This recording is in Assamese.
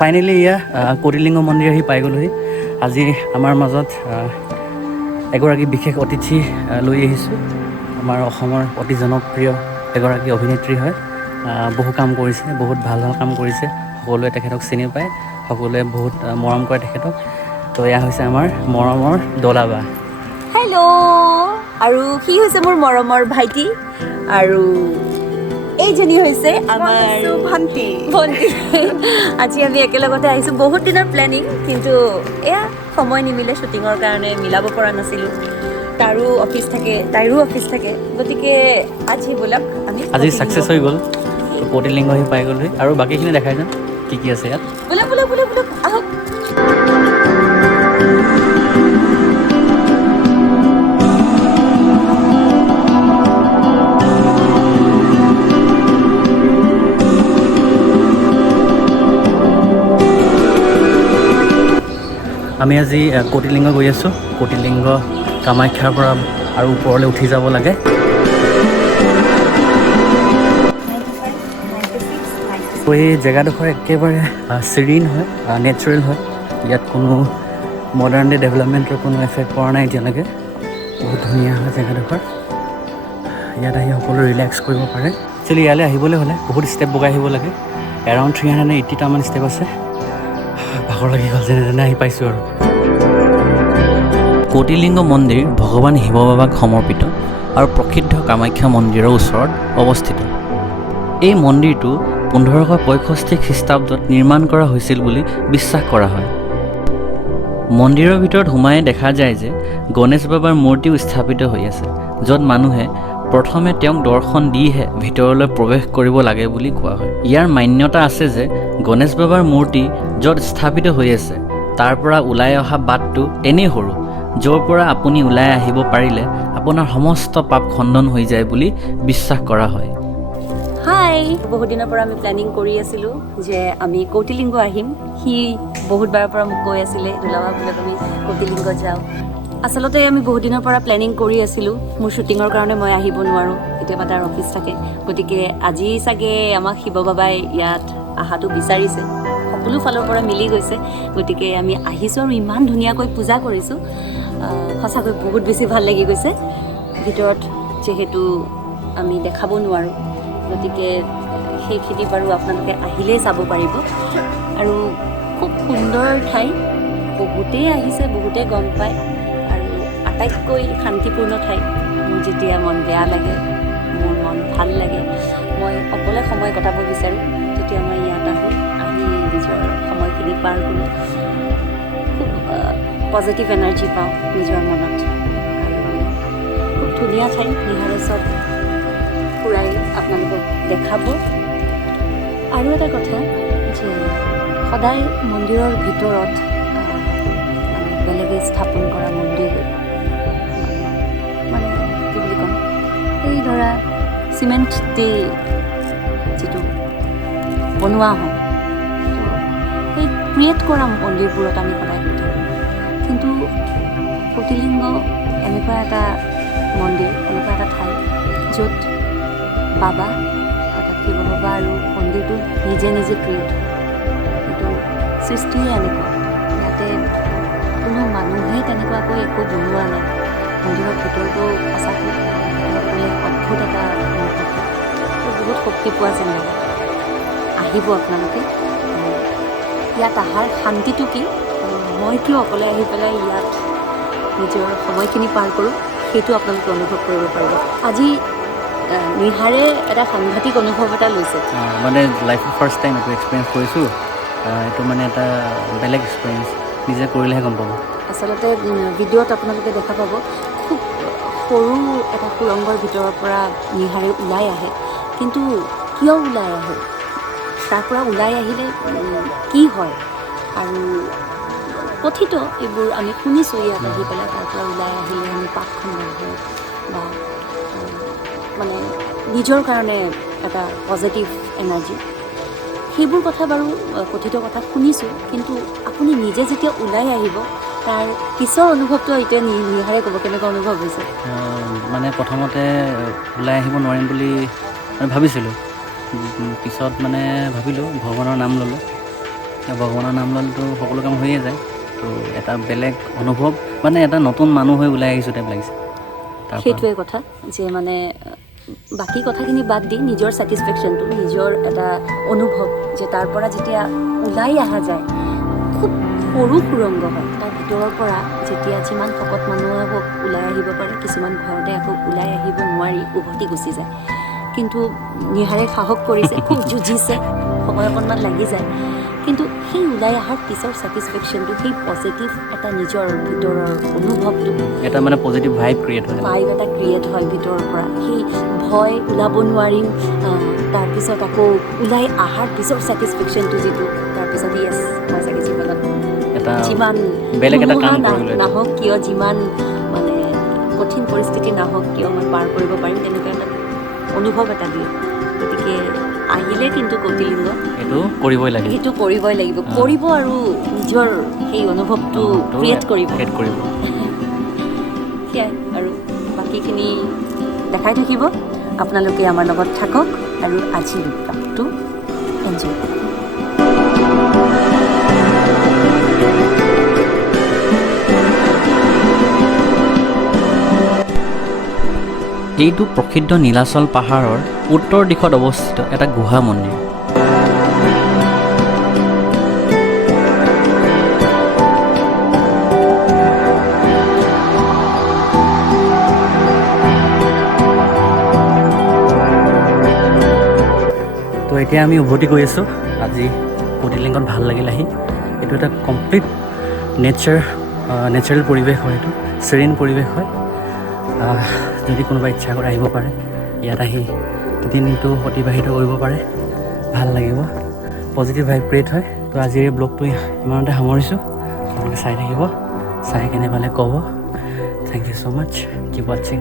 ফাইনেলি এয়া কোটিলিংগ মন্দিৰ আহি পাই গ'লোহি। আজি আমাৰ মাজত এগৰাকী বিশেষ অতিথি লৈ আহিছোঁ। আমাৰ অসমৰ অতি জনপ্ৰিয় এগৰাকী অভিনেত্ৰী হয়। বহু কাম কৰিছে, বহুত ভাল ভাল কাম কৰিছে। সকলোৱে তেখেতক চিনি পায়, সকলোৱে বহুত মৰম কৰে তেখেতক। তো এয়া হৈছে আমাৰ মৰমৰ দলাবা। হেল্ল', আৰু সি হৈছে মোৰ মৰমৰ ভাইটি, আৰু এইজনী হৈছে আমাৰ ভণ্টি। আজি আমি একেলগতে আহিছোঁ। বহুত দিনৰ প্লেনিং, কিন্তু এয়া সময় নিমিলে, শ্বুটিঙৰ কাৰণে মিলাব পৰা নাছিলোঁ। তাৰো অফিচ থাকে, তাইৰো অফিচ থাকে, গতিকে আজি ব'লক আমি আজি ছাকচেছ হৈ গ'ল। কোটিলিংগ আহি পাই গ'লোহি, আৰু বাকীখিনি দেখাই যাম কি কি আছে ইয়াত। ব'লক ব'লক ব'লক ব'লক আহক। আমি আজি কোটিলিংগ গৈ আছোঁ। কোটিলিংগ কামাখ্যাৰ পৰা আৰু ওপৰলৈ উঠি যাব লাগে। এই জেগাডোখৰ একেবাৰে চিৰিন হয়, নেচাৰেল হয়। ইয়াত কোনো মডাৰ্ণ ডে ডেভেলপমেণ্টৰ কোনো এফেক্ট পৰা নাই এতিয়ালৈকে। বহুত ধুনীয়া হয় জেগাডোখৰ। ইয়াত আহি সকলো ৰিলেক্স কৰিব পাৰে। একচুৱেলি ইয়ালৈ আহিবলৈ হ'লে বহুত ষ্টেপ বগাই আহিব লাগে। এৰাউণ্ড 380টামান ষ্টেপ আছে। ভাগৰ লাগি গ'ল, যেনে তেনে আহি পাইছোঁ আৰু। কোটিলিংগ মন্দিৰ ভগৱান শিৱ বাবাক সমৰ্পিত আৰু প্ৰসিদ্ধ কামাখ্যা মন্দিৰৰ ওচৰত অৱস্থিত। এই মন্দিৰটো 1565 খ্ৰীষ্টাব্দত নিৰ্মাণ কৰা হৈছিল বুলি বিশ্বাস কৰা হয়। মন্দিৰৰ ভিতৰত সোমাই দেখা যায় যে গণেশ বাবাৰ মূৰ্তিও স্থাপিত হৈ আছে, য'ত মানুহে প্ৰথমে তেওঁক দৰ্শন দিহে ভিতৰলৈ প্ৰৱেশ কৰিব লাগে বুলি কোৱা হয়। ইয়াৰ মান্যতা আছে যে গণেশ বাবাৰ মূৰ্তি য'ত স্থাপিত হৈ আছে তাৰ পৰা ওলাই অহা বাটটো এনেই সৰু, য'ৰ পৰা আপুনি ওলাই আহিব পাৰিলে আপোনাৰ সমস্ত পাপ খণ্ডন হৈ যায় বুলি বিশ্বাস কৰা হয়। হাই, বহুত দিনৰ পৰা আমি প্লেনিং কৰি আছিলোঁ যে আমি কোটিলিংগ আহিম। সি বহুতবাৰৰ পৰা মোক কৈ আছিলে, দুলাবা বোলক আমি কোটিলিংগ যাওঁ। আচলতে আমি বহুত দিনৰ পৰা প্লেনিং কৰি আছিলোঁ। মোৰ শ্বুটিঙৰ কাৰণে মই আহিব নোৱাৰোঁ, কেতিয়াবা তাৰ অফিচ থাকে। গতিকে আজি চাগে আমাক শিৱ বাবাই ইয়াত অহাটো বিচাৰিছে। সকলো ফালৰ পৰা মিলি গৈছে, গতিকে আমি আহিছোঁ আৰু ইমান ধুনীয়াকৈ পূজা কৰিছোঁ। সঁচাকৈ বহুত বেছি ভাল লাগি গৈছে। ভিতৰত যিহেতু আমি দেখাব নোৱাৰোঁ, গতিকে সেইখিনি বাৰু আপোনালোকে আহিলেই চাব পাৰিব। আৰু খুব সুন্দৰ ঠাই, বহুতেই আহিছে, বহুতেই গম পায়। আৰু আটাইতকৈ শান্তিপূৰ্ণ ঠাই। মোৰ যেতিয়া মন বেয়া লাগে, মোৰ মন ভাল লাগে, মই অকলে সময় কটাব বিচাৰোঁ, তেতিয়া মই ইয়াত আহোঁ। আহি নিজৰ সময়খিনি পাৰ কৰোঁ। খুব পজিটিভ এনাৰ্জি পাওঁ নিজৰ মনত। আৰু খুব ধুনীয়া ঠাই। নিহাৰে চব ফুৰাই আপোনালোকক দেখাব। আৰু এটা কথা যে সদায় মন্দিৰৰ ভিতৰত বেলেগে স্থাপন কৰা মন্দিৰ, মানে কি বুলি ক'ম, এই ধৰা চিমেণ্ট দি যিটো বনোৱা হয়, সেই ক্ৰিয়েট কৰা মন্দিৰবোৰত আমি সদায় গৈ থাকোঁ। কিন্তু কোটিলিংগ এনেকুৱা এটা মন্দিৰ, এনেকুৱা এটা ঠাই য'ত বাবা অৰ্থাৎ শিৱ বাবা আৰু মন্দিৰটো নিজে নিজে ক্ৰিয়েট হয়। এইটো সৃষ্টিয়ে এনেকুৱা। ইয়াতে কোনো মানুহে তেনেকুৱাকৈ একো বনোৱা নাই। মন্দিৰৰ ভিতৰতো সঁচাকৈ অদ্ভুত এটা অনুভৱ হয়। বহুত শক্তি পোৱা যেন লাগে। আহিব আপোনালোকে। ইয়াত অহাৰ শান্তিটো কি, মই কিয় অকলে আহি পেলাই ইয়াত নিজৰ সময়খিনি পাৰ কৰোঁ, সেইটো আপোনালোকে অনুভৱ কৰিব পাৰিব। আজি নিহাৰে এটা সাংঘাতিক অনুভৱ এটা লৈছে। মানে লাইফৰ ফাৰ্ষ্ট টাইম এইটো এক্সপিৰিয়েঞ্চ কৰিছোঁ। এইটো মানে এটা বেলেগ এক্সপিৰিয়েঞ্চ, নিজে কৰিলেহে গম পাব। আচলতে ভিডিঅ'ত আপোনালোকে দেখা পাব, খুব সৰু এটা সুৰংগৰ ভিতৰৰ পৰা নিহাৰে ওলাই আহে। কিন্তু কিয় ওলাই আহে, তাৰ পৰা ওলাই আহিলে কি হয়, আৰু কথিত এইবোৰ আমি শুনিছোঁ। ইয়াত আহি পেলাই তাৰ পৰা ওলাই আহিলে আমি পাপখন নহয়, বা মানে নিজৰ কাৰণে এটা পজিটিভ এনাৰ্জি, সেইবোৰ কথা বাৰু কথিত কথা শুনিছোঁ। কিন্তু আপুনি নিজে যেতিয়া ওলাই আহিব, তাৰ পিছৰ অনুভৱটো এতিয়া নিহাৰে ক'ব কেনেকুৱা অনুভৱ হৈছে। মানে প্ৰথমতে ওলাই আহিব নোৱাৰিম বুলি ভাবিছিলোঁ। পিছত মানে ভাবিলোঁ, ভগৱানৰ নাম ল'লোঁ, ভগৱানৰ নাম ল'লেতো সকলো কাম হৈয়ে যায়, তো এটা বেলেগ অনুভৱ, মানে এটা নতুন মানুহ হৈ ওলাই আহিছোঁ টাইপ লাগিছে। সেইটোৱে কথা যে মানে বাকী কথাখিনি বাদ দি নিজৰ ছেটিছফেকশ্যনটো, নিজৰ এটা অনুভৱ যে তাৰ পৰা যেতিয়া ওলাই অহা যায়, খুব সৰু সুৰংগ হয়, তাৰ ভিতৰৰ পৰা যেতিয়া যিমান শকত মানুহে হওক ওলাই আহিব পাৰে, কিছুমান ভয়তে আকৌ ওলাই আহিব নোৱাৰি উভতি গুচি যায়। কিন্তু নিহাৰে সাহস কৰিছে, খুব যুঁজিছে, সময় অকণমান লাগি যায়, কিন্তু সেই ওলাই অহাৰ পিছৰ ছেটিছফেকশ্যনটো, সেই পজিটিভ এটা নিজৰ ভিতৰৰ অনুভৱটো, এটা মানে পজিটিভ ভাইব ক্ৰিয়েট হয়, ভাইব এটা ক্ৰিয়েট হয় ভিতৰৰ পৰা। সেই ভয় ওলাব নোৱাৰিম, তাৰপিছত আকৌ ওলাই অহাৰ পিছৰ ছেটিছফেকশ্যনটো যিটো, তাৰপিছত য়েছ মই চাগে জীৱনত এটা যিমান বেলেগ এটা কাম নাহক কিয়, যিমান মানে কঠিন পৰিস্থিতি নাহক কিয়, মই পাৰ কৰিব পাৰিম, তেনেকুৱা এটা অনুভৱ এটা দিয়ে। গতিকে আহিলে কিন্তু কটিলিংগ এইটো কৰিবই লাগে, সেইটো কৰিবই লাগিব, কৰিব আৰু নিজৰ সেই অনুভৱটো ক্ৰিয়েট কৰিব। সেয়াই আৰু বাকীখিনি দেখাই থাকিব, আপোনালোকে আমাৰ লগত থাকক আৰু আজিৰ ব্লগটো এনজয় কৰক। এইটো প্ৰসিদ্ধ নীলাচল পাহাৰৰ উত্তৰ দিশত অৱস্থিত এটা গুহা মন্দিৰ। তো এতিয়া আমি উভতি গৈ আছোঁ। আজি কটিলিংগত ভাল লাগিল আহি। এইটো এটা কমপ্লিট নেচাৰেল পৰিৱেশ হয়, এইটো চেৰেইন পৰিৱেশ হয়। যদি কোনোবা ইচ্ছা কৰে আহিব পাৰে, ইয়াত আহি দিনটো অতিবাহিত কৰিব পাৰে, ভাল লাগিব, পজিটিভ ভাইব ক্ৰিয়েট হয়। তো আজিৰ এই ব্লগটো ইমানতে সামৰিছোঁ। আপোনালোকে চাই থাকিব, চাই কেনে পালে ক'ব। Thank you so' much, keep ৱাচিং।